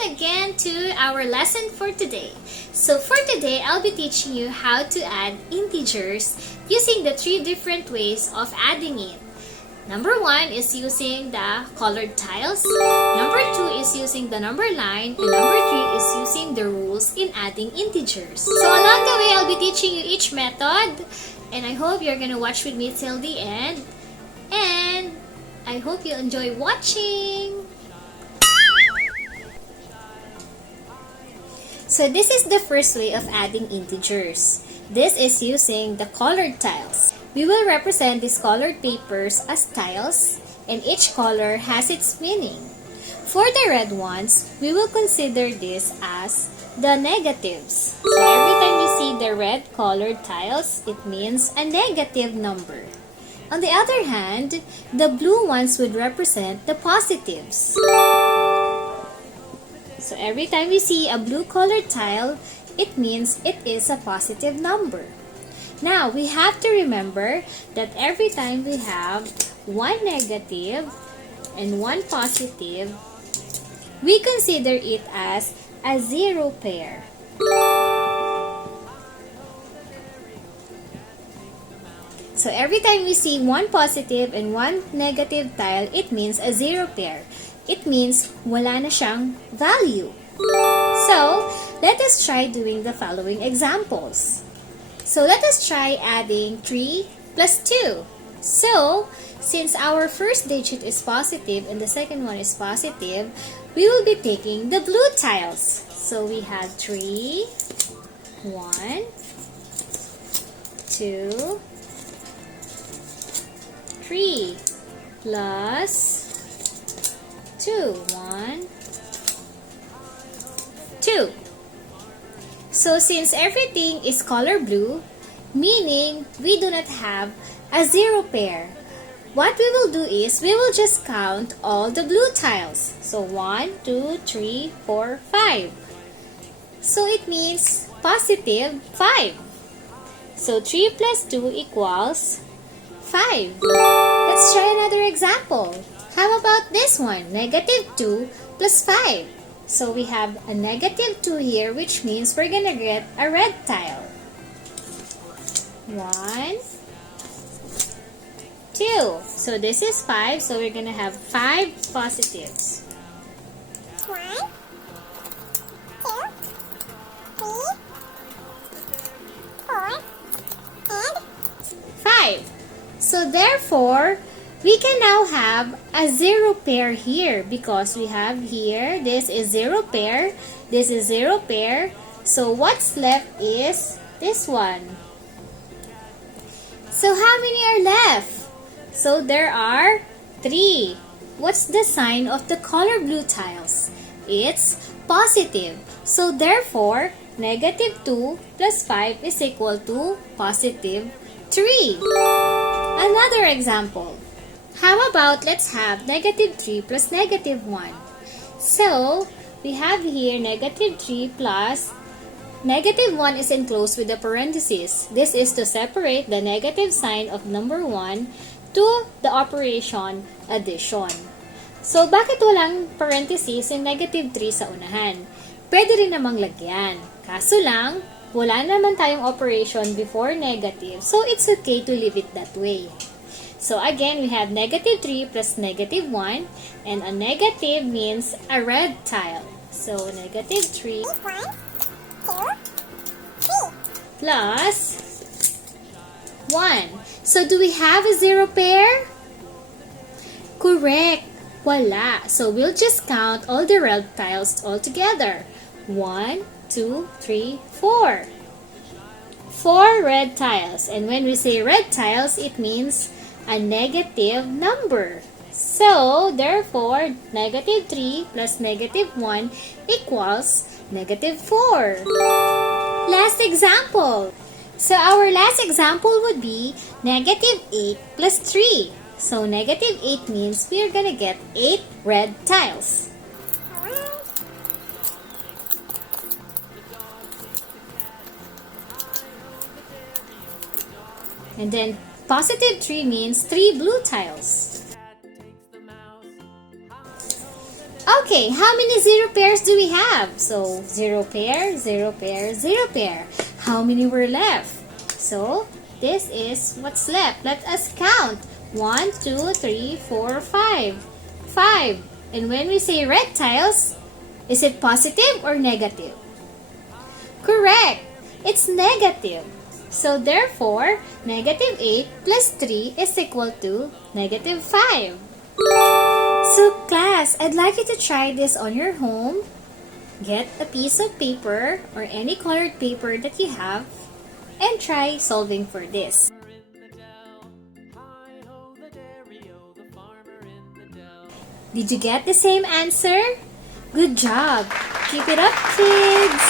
welcome again to our lesson for today. So for today, I'll be teaching you how to add integers using the three different ways of adding it. Number one is using the colored tiles. Number two is using the number line. And number three is using the rules in adding integers. So along the way, I'll be teaching you each method. And I hope you're gonna watch with me till the end. And I hope you enjoy watching. So this is the first way of adding integers. This is using the colored tiles. We will represent these colored papers as tiles, and each color has its meaning. For the red ones, we will consider this as the negatives. So every time you see the red colored tiles, it means a negative number. On the other hand, the blue ones would represent the positives. So every time we see a blue colored tile, it means it is a positive number. Now, we have to remember that every time we have one negative and one positive, we consider it as a zero pair. So every time we see one positive and one negative tile, it means a zero pair. It means wala na siyang value. So, let us try doing the following examples. So, let us try adding 3 plus 2. So, since our first digit is positive and the second one is positive, we will be taking the blue tiles. So, we have 3, 1, 2, 3 plus 2, 1, 2. So since everything is color blue, meaning we do not have a zero pair, what we will do is we will just count all the blue tiles. So 1, 2, 3, 4, 5. So it means positive 5. So 3 plus 2 equals 5. Let's try another example. How about this one? Negative 2 plus 5. So we have a negative 2 here, which means we're gonna get a red tile. 1, 2. So this is 5, so we're gonna have 5 positives. 1, 2, 3, 4, and 5. So therefore, we can now have a zero pair here because we have here, this is zero pair, this is zero pair. So what's left is this one. So how many are left? So there are 3. What's the sign of the color blue tiles? It's positive. So therefore, negative 2 plus 5 is equal to positive 3. Another example. How about let's have negative 3 plus negative 1. So, we have here negative 3 plus negative 1 is enclosed with a parenthesis. This is to separate the negative sign of number 1 to the operation addition. So, bakit walang parenthesis yung negative 3 sa unahan? Pwede rin namang lagyan. Kaso lang, wala naman tayong operation before negative. So, it's okay to leave it that way. So again, we have negative 3 plus negative 1, and a negative means a red tile. So negative 3 1, 2, 3 plus 1. So do we have a zero pair? Correct. Wala. So we'll just count all the red tiles all together. 1, 2, 3, 4. 4 red tiles. And when we say red tiles, it means a negative number. So, therefore, negative 3 plus negative 1 equals negative 4. Last example. So, our last example would be negative 8 plus 3. So, negative 8 means we're gonna get 8 red tiles. And then, positive 3 means 3 blue tiles. Okay, how many zero pairs do we have? So, zero pair, zero pair, zero pair. How many were left? So, this is what's left. Let us count. 1, 2, 3, 4, 5. 5. And when we say red tiles, is it positive or negative? Correct. It's negative. So, therefore, negative 8 plus 3 is equal to negative 5. So, class, I'd like you to try this on your home. Get a piece of paper or any colored paper that you have and try solving for this. Did you get the same answer? Good job! Keep it up, kids!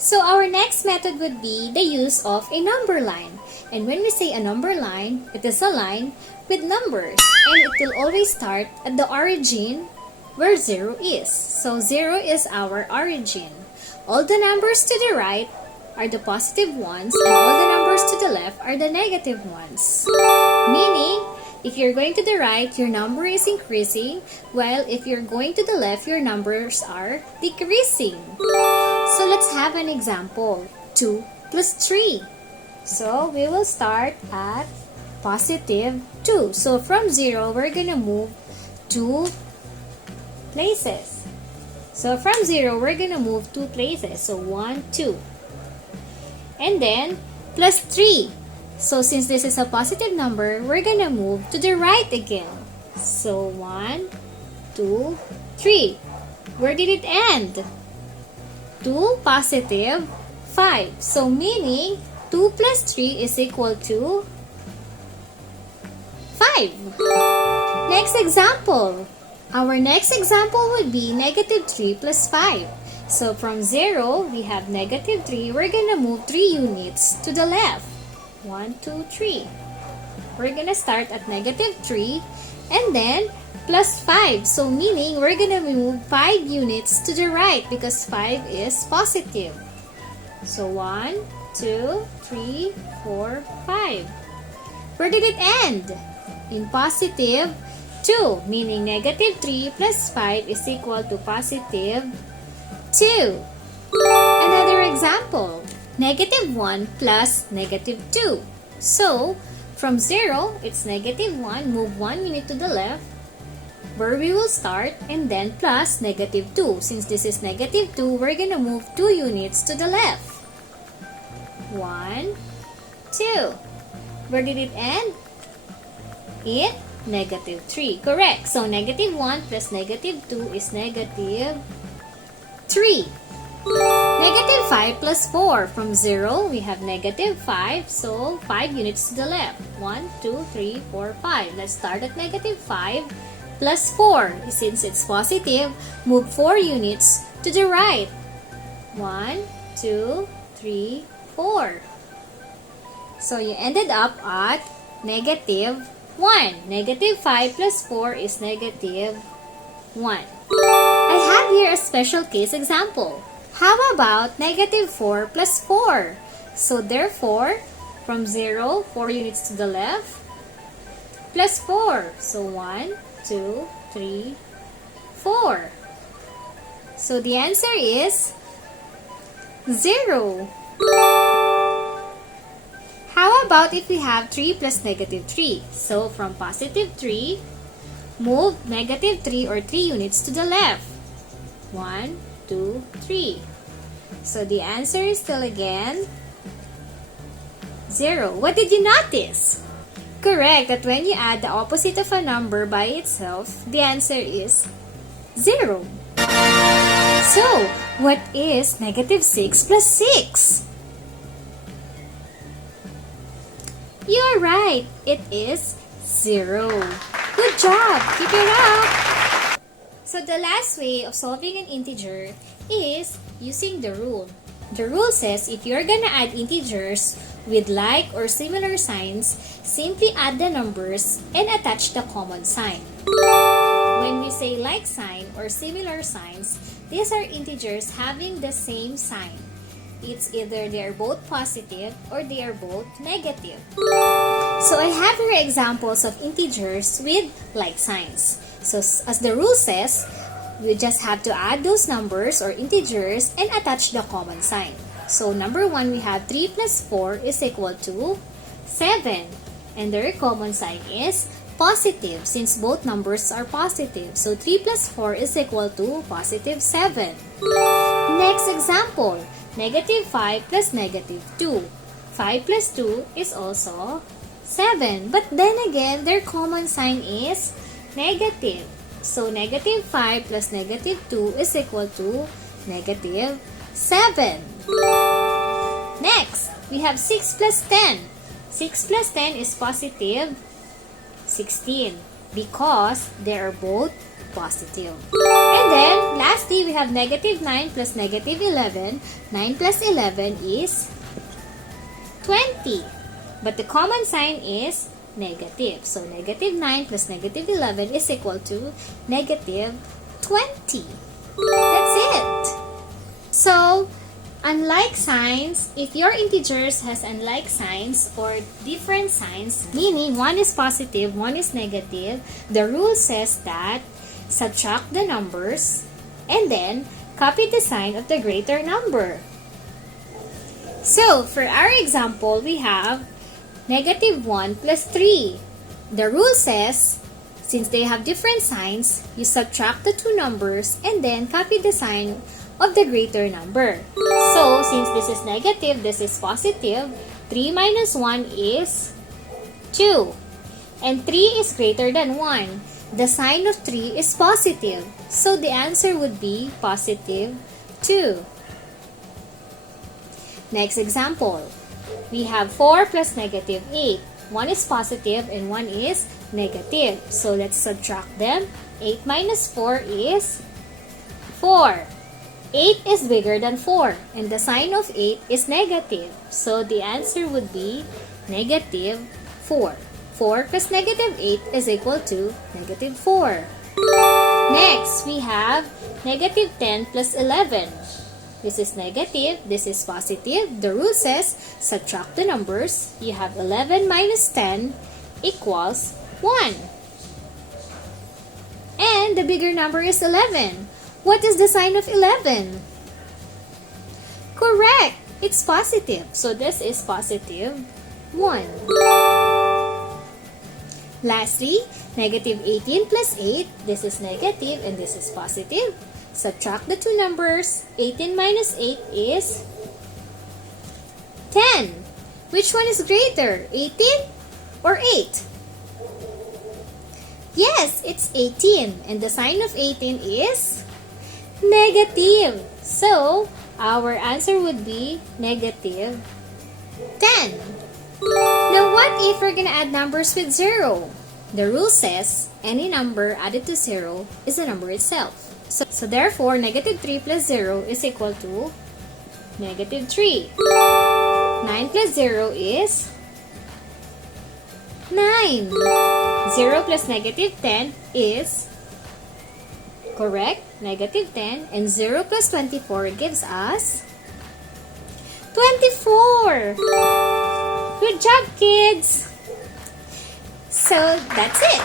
So our next method would be the use of a number line. And when we say a number line, it is a line with numbers. And it will always start at the origin where 0 is. So 0 is our origin. All the numbers to the right are the positive ones and all the numbers to the left are the negative ones. Meaning, if you're going to the right, your number is increasing, while if you're going to the left, your numbers are decreasing. So let's have an example. 2 plus 3. So we will start at positive 2. So from 0, we're gonna move 2 places. So from 0, we're gonna move 2 places. So 1, 2. And then plus 3. So since this is a positive number, we're gonna move to the right again. So 1, 2, 3. Where did it end? 2 positive 5. So meaning 2 plus 3 is equal to 5. Next example. Our next example would be negative 3 plus 5. So from 0, we have negative 3. We're gonna move 3 units to the left. 1, 2, 3. We're gonna start at negative 3 and then plus 5. So meaning we're gonna move 5 units to the right because 5 is positive. So 1, 2, 3, 4, 5. Where did it end? In positive 2, meaning negative 3 plus 5 is equal to positive 2. Another example. Negative 1 plus negative 2. So, from 0, it's negative 1, move 1 unit to the left, where we will start, and then plus negative 2. Since this is negative 2, we're gonna move 2 units to the left. 1, 2. Where did it end? In negative 3. Correct. So, negative 1 plus negative 2 is negative 3. Negative 5 plus 4. From 0, we have negative 5. So, 5 units to the left. 1, 2, 3, 4, 5. Let's start at negative 5 plus 4. Since it's positive, move 4 units to the right. 1, 2, 3, 4. So, you ended up at negative 1. Negative 5 plus 4 is negative 1. I have here a special case example. How about negative 4 plus 4? So therefore, from 0, 4 units to the left, plus 4. So 1, 2, 3, 4. So the answer is 0. How about if we have 3 plus negative 3? So from positive 3, move negative 3 or 3 units to the left. 1, 2, 3. So the answer is still again 0. What did you notice? Correct, that when you add the opposite of a number by itself, the answer is 0. So, what is negative 6 plus 6? You are right, it is 0. Good job! Keep it up! So the last way of solving an integer is using the rule. The rule says if you're gonna add integers with like or similar signs, simply add the numbers and attach the common sign. When we say like sign or similar signs, these are integers having the same sign. It's either they are both positive or they are both negative. So I have here examples of integers with like signs. So as the rule says, we just have to add those numbers or integers and attach the common sign. So number 1, we have 3 plus 4 is equal to 7. And their common sign is positive since both numbers are positive. So 3 plus 4 is equal to positive 7. Next example, negative 5 plus negative 2. 5 plus 2 is also 7. But then again, their common sign is negative. So negative 5 plus negative 2 is equal to negative 7. Next, we have 6 plus 10. 6 plus 10 is positive 16 because they are both positive. And then, lastly, we have negative 9 plus negative 11. 9 plus 11 is 20. But the common sign is negative. So, negative 9 plus negative 11 is equal to negative 20. That's it. So, unlike signs, if your integers has unlike signs or different signs, meaning one is positive, one is negative, the rule says that subtract the numbers and then copy the sign of the greater number. So, for our example, we have negative 1 plus 3. The rule says, since they have different signs, you subtract the two numbers and then copy the sign of the greater number. So, since this is negative, this is positive, 3 minus 1 is 2. And 3 is greater than 1. The sign of 3 is positive. So, the answer would be positive 2. Next example. We have 4 plus negative 8. One is positive and one is negative. So, let's subtract them. 8 minus 4 is 4. 8 is bigger than 4 and the sign of 8 is negative. So, the answer would be negative 4. 4 plus negative 8 is equal to negative 4. Next, we have negative 10 plus 11. This is negative, this is positive. The rule says, subtract the numbers. You have 11 minus 10 equals 1. And the bigger number is 11. What is the sign of 11? Correct! It's positive. So this is positive 1. Lastly, negative 18 plus 8. This is negative and this is positive. Subtract the two numbers. 18 minus 8 is 10. Which one is greater? 18 or 8? Yes, it's 18. And the sign of 18 is negative. So, our answer would be negative 10. Now, what if we're gonna add numbers with 0? The rule says, any number added to 0 is the number itself. So therefore, negative 3 plus 0 is equal to negative 3. 9 plus 0 is 9. 0 plus negative 10 is correct, negative 10. And 0 plus 24 gives us 24. Good job, kids! So, that's it.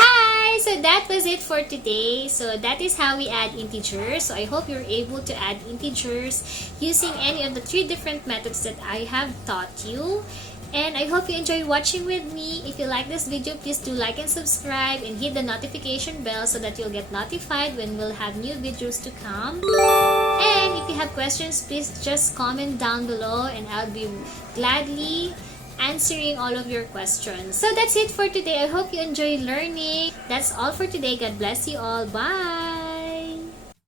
Hi! So, that was it for today. So, that is how we add integers. So, I hope you're able to add integers using any of the 3 different methods that I have taught you. And I hope you enjoyed watching with me. If you like this video, please do like and subscribe and hit the notification bell so that you'll get notified when we'll have new videos to come. And if you have questions, please just comment down below and I'll be gladly answering all of your questions. So that's it for today. I hope you enjoyed learning. That's all for today. God bless you all. Bye!